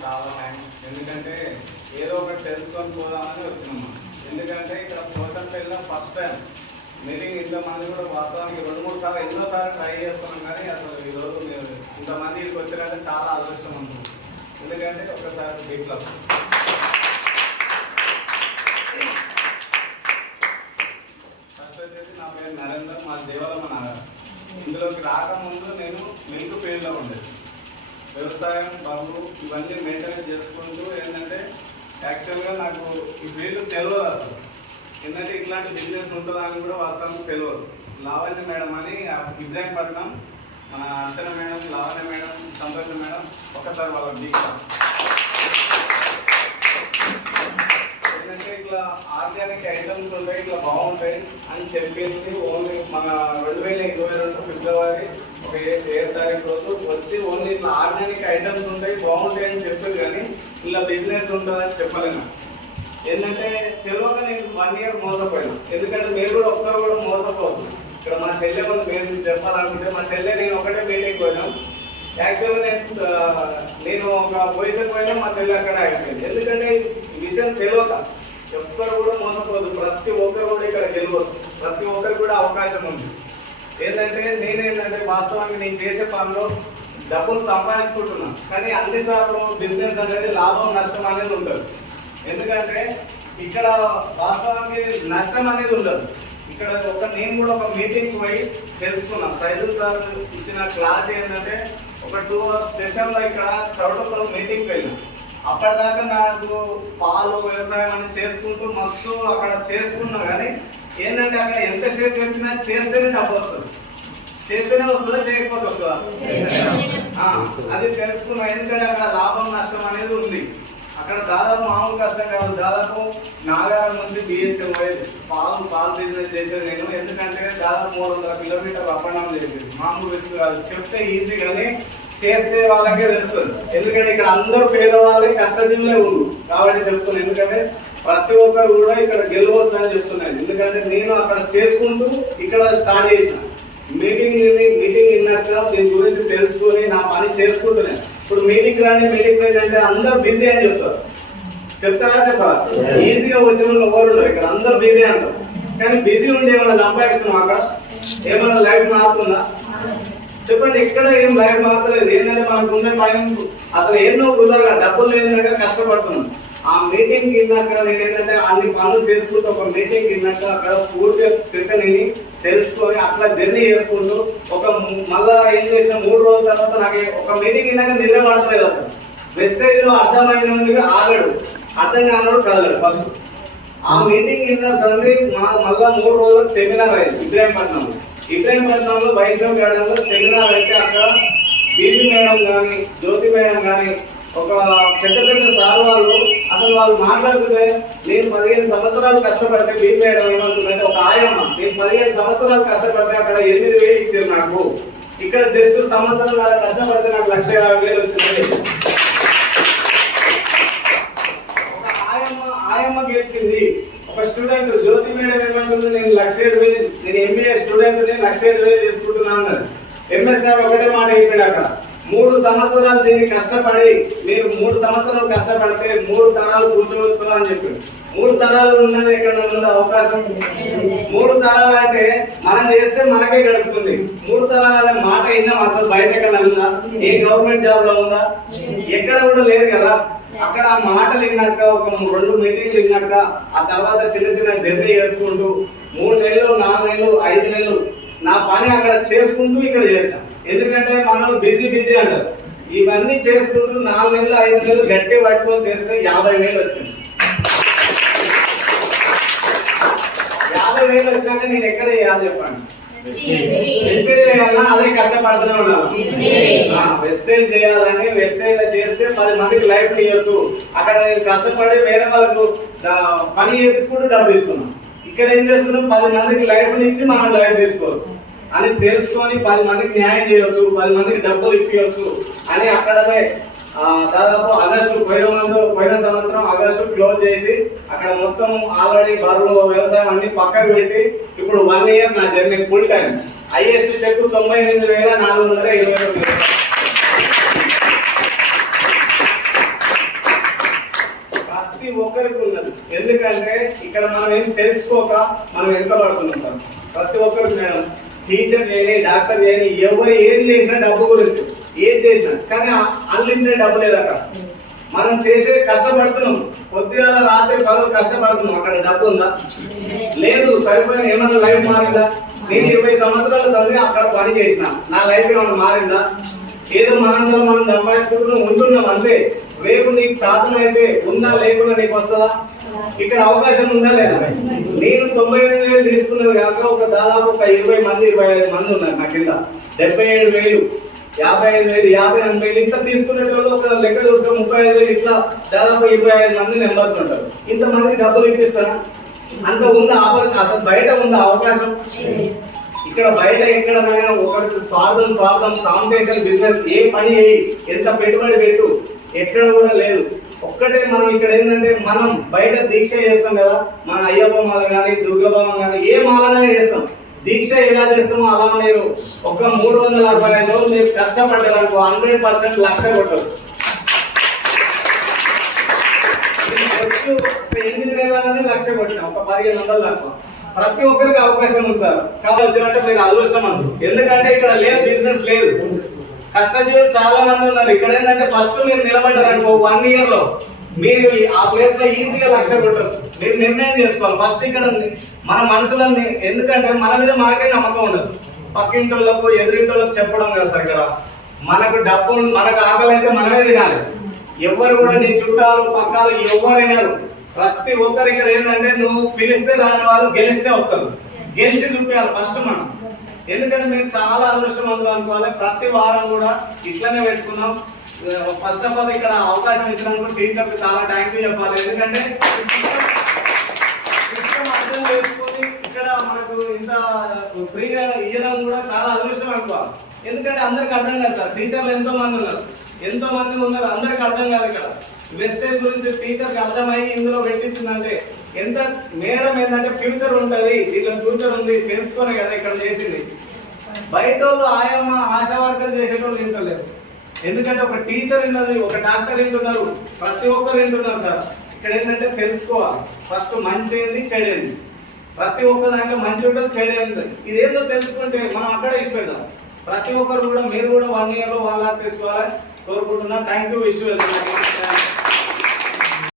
చాలా థ్యాంక్స్ ఎందుకంటే ఏదో ఒకటి తెలుసుకొని పోదామని వచ్చినాము ఎందుకంటే ఇక్కడ పోచంపల్లిలో ఫస్ట్ టైం మీటింగ్ ఇంతమంది కూడా వాస్తవానికి రెండు మూడు సార్లు ఎన్నోసార్లు ట్రై చేస్తున్నాం కానీ అసలు ఈరోజు మీరు ఇంతమంది ఇక్కడికి వచ్చినట్టు చాలా అదృష్టం ఉంటుంది ఎందుకంటే ఒకసారి దీంట్లో ఫస్ట్ వచ్చేసి నా పేరు నరేందర్ మా దేవాలమ్మ నాగర్ ఇందులోకి రాకముందు నేను మిల్క్ ఫీల్డ్లో ఉండేది వ్యవసాయం బాబు ఇవన్నీ మెయింటైన్ చేసుకుంటూ ఏంటంటే యాక్చువల్గా నాకు ఈ ఫీల్డ్ తెలియదు అసలు. ఏంటంటే ఇట్లాంటి బిజినెస్ ఉంటుందా అని కూడా వాస్తవానికి తెలియదు లావణ్య మేడం అని ఆ ఇబ్రాహీంపట్నం మన Archana madam Lavanya madam Santosha madam ఒక్కసారి వాళ్ళ దీక్ష ఏంటంటే ఇట్లా ఆర్గానిక్ ఐటమ్స్ ఉంటాయి ఇట్లా బాగుంటాయి అని చెప్పింది ఓన్లీ మన రెండు వేల ఇరవై రెండు ఫిబ్రవరి ఏడు తారీఖు రోజు వచ్చి ఓన్లీ ఇట్లా ఆర్గానిక్ ఐటమ్స్ ఉంటాయి బాగుంటాయి అని చెప్పారు కానీ ఇలా బిజినెస్ ఉంటుందని చెప్పలేను. ఏంటంటే తెలియక నేను వన్ ఇయర్ మోసపోయాను. ఎందుకంటే మీరు కూడా ఒక్కరు కూడా మోసపోవద్దు. ఇక్కడ మా చెల్లె వాళ్ళు మీరు చెప్పాలనుకుంటే మా చెల్లె నేను ఒకటే మీటింగ్ పోయినాం. యాక్చువల్గా నేను నేను ఒక పొజిషన్ పోయినా మా చెల్లె అక్కడ ఆగిపోయింది. ఎందుకంటే ఈ విషయం తెలియక ఎవ్వరు కూడా మోసపోదు ప్రతి ఒక్కరు కూడా ఇక్కడ గెలవచ్చు. ప్రతి ఒక్కరు కూడా అవకాశం ఉంది. ఏంటంటే నేనేంటంటే వాస్తవానికి నేను చేసే పనిలో డబ్బులు సంపాదించుకుంటున్నాను కానీ అన్నిసార్లు బిజినెస్ అనేది లాభం నష్టం అనేది ఉండదు. ఎందుకంటే ఇక్కడ వాస్తవానికి నష్టం అనేది ఉండదు. ఇక్కడ ఒక నేను కూడా ఒక మీటింగ్ పోయి తెలుసుకున్నాను సైజు సార్ ఇచ్చిన క్లారిటీ ఏంటంటే ఒక టూ అవర్స్ సెషన్లో ఇక్కడ చౌటపురం మీటింగ్కి వెళ్ళాను. అప్పటిదాకా నాకు పాలు వ్యవసాయం అని చేసుకుంటూ మస్తు అక్కడ చేసుకున్నా. కానీ ఏంటంటే అక్కడ ఎంతసేపు చెప్పినా చేస్తేనే డబ్బు వస్తుంది. చేస్తేనే వస్తుందా చేయకపోతే వస్తుందా? అది తెలుసుకున్నా. ఎందుకంటే అక్కడ లాభం నష్టం అనేది ఉంది. అక్కడ దాదాపు మామూలు కష్టం కాదు. దాదాపు నాగారం నుంచి బిహెచ్ఎం పోయేది పాలు పాలు బిజినెస్ చేసేది నేను. ఎందుకంటే దాదాపు మూడు వందల కిలోమీటర్లు అప్ అండ్ డౌన్ చేసేది మామూలు రిస్క్ కాదు. చెప్తే ఈజీ కానీ చేస్తే వాళ్ళకే తెలుస్తుంది. ఎందుకంటే ఇక్కడ అందరూ పేదవాళ్ళే కష్టజీవులే ఉండు. కాబట్టి చెప్తున్నాను ఎందుకంటే ప్రతి ఒక్కరు కూడా ఇక్కడ గెలవచ్చు అని చెప్తున్నాను ఎందుకంటే నేను అక్కడ చేసుకుంటూ ఇక్కడ స్టార్ట్ చేసిన. మీటింగ్ మీటింగ్ విన్నాక దీని గురించి తెలుసుకొని నా పని చేసుకుంటున్నాను. ఇప్పుడు మీటింగ్ రాని మీటింగ్ రండి అంటే అందరు బిజీ అని చెప్తారు. చెప్తారా చెప్పారా ఈజీగా వచ్చిన వాళ్ళు ఎవరు ఉండరు ఇక్కడ. అందరు బిజీ అంటారు. కానీ బిజీ ఉండి ఏమైనా సంపాదిస్తున్నాం అక్కడ? ఏమైనా లైఫ్ మారుతుందా? చెప్పండి ఇక్కడ ఏం లైఫ్ మారలేదు ఏంటంటే మనకు ఉన్న పైన అసలు ఎన్నో వృధాగా డబ్బులు లేని దగ్గర కష్టపడుతున్నాం. ఆ మీటింగ్ విన్నాక నేను ఏంటంటే అన్ని పనులు చేసుకుంటూ ఒక మీటింగ్ విన్నాక అక్కడ పూర్తి సెషన్ విని తెలుసుకొని అట్లా జర్నీ చేసుకుంటూ ఒక మళ్ళా ఏం చేసిన మూడు రోజుల తర్వాత నాకు ఒక మీటింగ్ విన్నాక నిద్ర పడతలేదు అసలు. వెస్టేజ్లో అర్థమైన ఆగడు. అర్థం కానోడు కదలడు ఫస్ట్ ఆ మీటింగ్ విన్న సంది మా మళ్ళా మూడు రోజులు సెమినార్ అయింది ఇబ్రాహీంపట్నంలో. ఇబ్రాహీంపట్నంలో వైష్ణవ్ గార్డెన్లో సెమినార్ అయితే అక్కడ బీజీ మేడం కానీ జ్యోతి మేడం కానీ ఒక పెద్ద పెద్ద సార్ వాళ్ళు అసలు వాళ్ళు మాట్లాడుతుంటే నేను పదిహేను సంవత్సరాలు కష్టపడితే బీ మేడం ఏమంటుందంటే ఒక ఆయమ్మ నేను పదిహేను సంవత్సరాలు కష్టపడితే అక్కడ ఎనిమిది వేలు ఇచ్చారు నాకు. ఇక్కడ జస్ట్ సంవత్సరం కష్టపడితే నాకు లక్ష యాభై వేలు వచ్చింది. ఒక ఆయమ్మ ఆయమ్మ గెలిచింది ఒక స్టూడెంట్ జ్యోతి మేడం ఏమంటుంది నేను లక్ష ఏడు వేలు నేను ఎంబీఏ స్టూడెంట్ లక్ష ఏడు వేలు తీసుకుంటున్నాను అన్నది ఎంఎస్ఆర్ ఒకటే మాట అయిపోయాడు అక్కడ. మూడు సంవత్సరాలు దీన్ని కష్టపడి మీరు మూడు సంవత్సరాలు కష్టపడితే మూడు తరాలు కూర్చోవచ్చు అని చెప్పి మూడు తరాలు ఉన్నది ఎక్కడ ఉండే అవకాశం మూడు తరాలు అంటే మనం చేస్తే మనకే గడుస్తుంది. మూడు తరాలు అనే మాట విన్నాం అసలు బయట ఎక్కడ ఉందా? ఏ గవర్నమెంట్ జాబ్లో ఉందా? ఎక్కడ కూడా లేదు కదా. అక్కడ ఆ మాటలు విన్నాక ఒక రెండు మీటింగ్లు విన్నాక ఆ తర్వాత చిన్న చిన్న దెబ్బ చేసుకుంటూ మూడు నెలలు నాలుగు నెలలు ఐదు నెలలు నా పని అక్కడ చేసుకుంటూ ఇక్కడ చేసిన ఎందుకంటే మనం బిజీ బిజీ అంటారు ఇవన్నీ చేసుకుంటూ నాలుగు నెలలు ఐదు నెలలు గట్టి పట్టుకొని చేస్తే యాభై వేలు వచ్చింది. యాభై వేలు వచ్చినాక నేను ఎక్కడ వేయాలి చెప్పండి? వెస్టేజ్ చేయాలన్నా అదే కష్టపడుతూనే ఉన్నాను. వెస్టేజ్ చేయాలని వెస్టేజ్ చేస్తే పది మందికి లైఫ్ ఇవ్వచ్చు. అక్కడ నేను కష్టపడి వేరే వాళ్ళకు పని చేయించుకుంటూ డబ్బు ఇస్తున్నాం ఇక్కడ ఏం చేస్తున్నాం? పది మందికి లైఫ్ నుంచి మనం లైఫ్ తీసుకోవచ్చు. అని తెలుసుకొని పది మందికి న్యాయం చేయొచ్చు పది మందికి డబ్బులు ఇప్పించవచ్చు అని అక్కడనే దాదాపు ఆగస్టు పోయిన మందు పోయిన సంవత్సరం ఆగస్టు క్లోజ్ చేసి అక్కడ మొత్తం ఆల్రెడీ బర్రెలు వ్యవసాయం అన్ని పక్కకు పెట్టి ఇప్పుడు వన్ ఇయర్ నా journey full time highest check తొంభై ఎనిమిది వేల నాలుగు వందల ఇరవై రెండు. ప్రతి ఒక్కరికి ఉన్నది. ఎందుకంటే ఇక్కడ మనం ఏం తెలుసుకోక మనం వెనుకబడుతున్నాం సార్. ప్రతి ఒక్కరికి మేడం. టీచర్ చేయని డాక్టర్ చేయని ఎవరు ఏది చేసినా డబ్బు గురించి ఏది చేసినా. కానీ అన్లిమిటెడ్ డబ్బు లేదు అక్కడ. మనం చేసే కష్టపడుతున్నాం. పొద్దుగాల రాత్రి పగలు కష్టపడుతున్నాం. అక్కడ డబ్బు ఉందా? లేదు. సరిపోయిన ఏమన్నా లైఫ్ మారిందా? నేను ఇరవై సంవత్సరాల చదివి అక్కడ పని చేసిన. నా లైఫ్ ఏమన్నా మారిందా? ఏదో మనందరం మనం సంపాదించుకుంటూ ఉంటున్నాం అంతే. రేపు నీకు సాధన అయితే ఉందా లేకుండా నీకు వస్తుందా? ఇక్కడ అవకాశం ఉందా లేదా? నేను తొంభై ఎనిమిది వేలు తీసుకున్నది కాక ఒక దాదాపు ఒక ఇరవై మంది ఇరవై ఐదు మంది ఉన్నారు నా కింద. డెబ్బై ఏడు వేలు యాభై ఐదు వేలు యాభై ఎనభై వేలు ఇట్లా తీసుకునేటోళ్ళు ఒక లెక్క చూస్తే ముప్పై ఐదు వేలు ఇట్లా దాదాపు ఇరవై ఐదు మంది నెంబర్స్ ఉంటారు. ఇంతమంది డబ్బులు ఇప్పిస్తారా? అంత ఉందా ఆపర్చునిటీ అసలు బయట ఉందా అవకాశం? ఇక్కడ బయట ఎక్కడైనా ఒకరికి స్వార్థం స్వార్థం కాంపిటీషన్ బిజినెస్ ఏ పని చేయి ఎంత పెట్టుబడి పెట్టు ఎక్కడ కూడా లేదు. ఒక్కటే మనం ఇక్కడ ఏంటంటే మనం బయట దీక్ష చేస్తాం కదా మన అయ్యప్ప మాల కానీ దుర్గభావం కానీ ఏ మాలనైనా చేస్తాం. దీక్ష ఎలా చేస్తామో అలా మీరు ఒక మూడు వందల అరవై ఐదు రోజులు మీరు కష్టపడ్డారనుకో హండ్రెడ్ పర్సెంట్ లక్ష కొట్టచ్చు ఎనిమిది నెలలనే లక్ష కొట్టినా ఒక పదిహేను వందలు తక్కువ ప్రతి ఒక్కరికి అవకాశం ఉంది సార్. కాబట్టి వచ్చినట్టు మీరు అదృష్టం అంటారు. ఎందుకంటే ఇక్కడ లేదు బిజినెస్ లేదు. కష్టజీవులు చాలా మంది ఉన్నారు. ఇక్కడ ఏంటంటే ఫస్ట్ మీరు నిలబడ్డారు అనుకో వన్ ఇయర్లో మీరు ఆ ప్లేస్లో ఈజీగా లక్ష కొట్టచ్చు. మీరు నిర్ణయం చేసుకోవాలి. ఫస్ట్ ఇక్కడ ఉంది. మన మనసులో ఎందుకంటే మన మీద మనకే నమ్మకం ఉండదు. పక్కింటి వాళ్ళకు ఎదురింటోళ్ళకు చెప్పడం కదా సార్ ఇక్కడ. మనకు డబ్బు మనకు ఆకలి అయితే మనమే తినాలి. ఎవరు కూడా నీ చుట్టాలు పక్కాలు ఎవరు వినరు. ప్రతి ఒక్కరు ఇక్కడ ఏంటంటే నువ్వు పిలిస్తే రాని వాళ్ళు గెలిస్తే వస్తారు. గెలిచి చూపించాలి ఫస్ట్ మనం. ఎందుకంటే మేము చాలా అదృష్టవంతులు అనుకోవాలి. ప్రతి వారం కూడా ఇట్లనే పెట్టుకున్నాం. ఫస్ట్ ఆఫ్ ఆల్ ఇక్కడ అవకాశం ఇచ్చినందుకు టీచర్కి చాలా థ్యాంక్ యూ చెప్పాలి. ఎందుకంటే సిస్టమ్ అర్థం చేసుకుని ఇక్కడ మనకు ఇంత ఫ్రీగా ఇవ్వడం కూడా చాలా అదృష్టం అనుకోవాలి. ఎందుకంటే అందరికి అర్థం కాదు సార్. టీచర్లు ఎంతో మంది ఉన్నారు. ఎంతో మంది ఉన్నారు అందరికి అర్థం కాదు ఇక్కడ. వెస్టేజ్ గురించి టీచర్కి అర్థమయ్యి ఇందులో పెట్టించిందంటే ఎంత మేడం ఏంటంటే ఫ్యూచర్ ఉంటుంది దీంట్లో ఫ్యూచర్ ఉంది తెలుసుకొని కదా ఇక్కడ చేసింది. బయట వాళ్ళు ఆయమ్మ ఆశా వర్కర్ చేసేటోళ్ళు వింటలేరు ఎందుకంటే ఒక టీచర్ విన్నది ఒక డాక్టర్ వింటున్నారు ప్రతి ఒక్కరు వింటున్నారు సార్. ఇక్కడ ఏంటంటే తెలుసుకోవాలి. ఫస్ట్ మంచి ఏంది చెడేంది ప్రతి ఒక్క దాంట్లో మంచి ఉంటుంది చెడు ఉంటుంది ఇదేందో తెలుసుకుంటే మనం అక్కడే ఇష్టపెడదాం. ప్రతి ఒక్కరు కూడా మీరు కూడా వన్ ఇయర్లో వన్ లాక్ తీసుకోవాలని కోరుకుంటున్నాం. థ్యాంక్ యూ విష్ వెళ్తున్నాను